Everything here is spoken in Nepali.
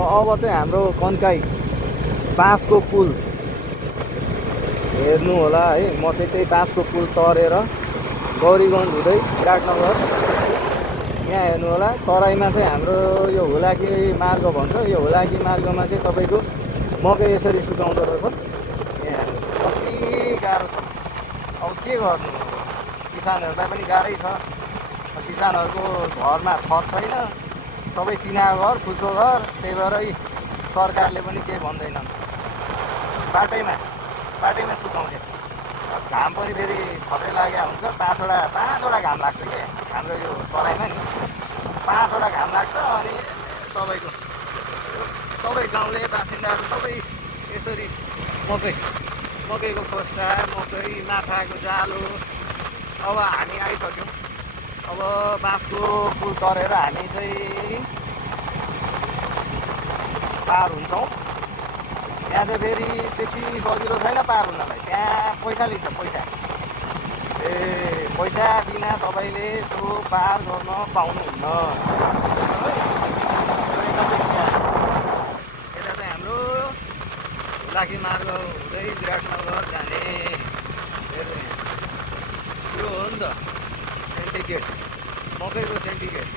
अब चाहिँ हाम्रो कन्काई बाँसको पुल हेर्नु होला है। म चाहिँ त्यही बाँसको पुल तरेर गौरीगञ्ज हुँदै विराटनगर यहाँ हेर्नु होला। तराईमा चाहिँ हाम्रो यो हुलाकी मार्ग भन्छ। यो हुलाकी मार्गमा चाहिँ तपाईँको मकै यसरी सुकाउँदो रहेछ। यहाँ हेर्नुहोस् कति गाह्रो छ। अब के गर्नु, किसानहरूलाई पनि गाह्रै छ। किसानहरूको घरमा छत छैन, सबै टिना घर फुसको घर, त्यही भएर सरकारले पनि केही भन्दैनन्। बाटैमा सुकाउने। घाम पनि फेरि खत्रै लागेको हुन्छ। पाँचवटा घाम लाग्छ क्या हाम्रो यो तराईमा नि। 5वटा घाम लाग्छ। अनि तपाईँको सबै गाउँले बासिन्दाहरू सबै यसरी मकैको खोस्टा, मकै, माछाको जालो। अब हामी आइसक्यौँ। अब बाँसको पुल तरेर हामी चाहिँ पार हुन्छौँ। त्यहाँ चाहिँ फेरि त्यति सजिलो छैन पार हुनलाई। त्यहाँ पैसा लिन्छ, पैसा बिना तपाईँले त्यो पार गर्न पाउनुहुन्न। यता चाहिँ हाम्रो हुलाकी मार्ग हुँदै विराटनगर जाने यो हो नि त सिन्डिकेट, मकैको सिन्डिकेट।